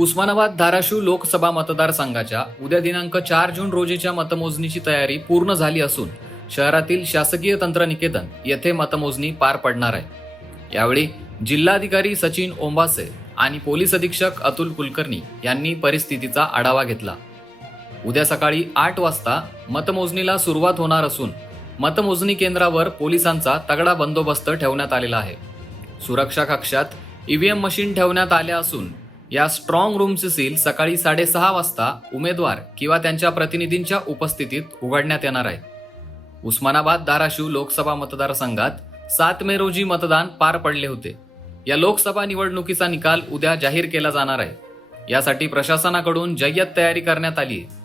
उस्मानाबाद धाराशिव लोकसभा मतदारसंघाच्या उद्या दिनांक 4 जून रोजीच्या मतमोजणीची तयारी पूर्ण झाली असून शहरातील शासकीय तंत्रनिकेतन येथे मतमोजणी पार पडणार आहे। यावेळी जिल्हाधिकारी सचिन ओंबासे आणि पोलीस अधीक्षक अतुल कुलकर्णी यांनी परिस्थितीचा आढावा घेतला। उद्या सकाळी 8 वाजता मतमोजणीला सुरुवात होणार असून मतमोजणी केंद्रावर पोलिसांचा तगडा बंदोबस्त ठेवण्यात आलेला आहे। सुरक्षा कक्षात ईव्हीएम मशीन ठेवण्यात आल्या असून या स्ट्रॉंग रूमचे सील सकाळी 6:30 वाजता उमेदवार किंवा त्यांच्या प्रतिनिधींच्या उपस्थितीत उघडण्यात येणार आहे। उस्मानाबाद धाराशिव लोकसभा मतदारसंघात 7 मे रोजी मतदान पार पडले होते। या लोकसभा निवडणुकीचा निकाल उद्या जाहीर केला जाणार आहे। यासाठी प्रशासनाकडून जय्यत तयारी करण्यात आली आहे।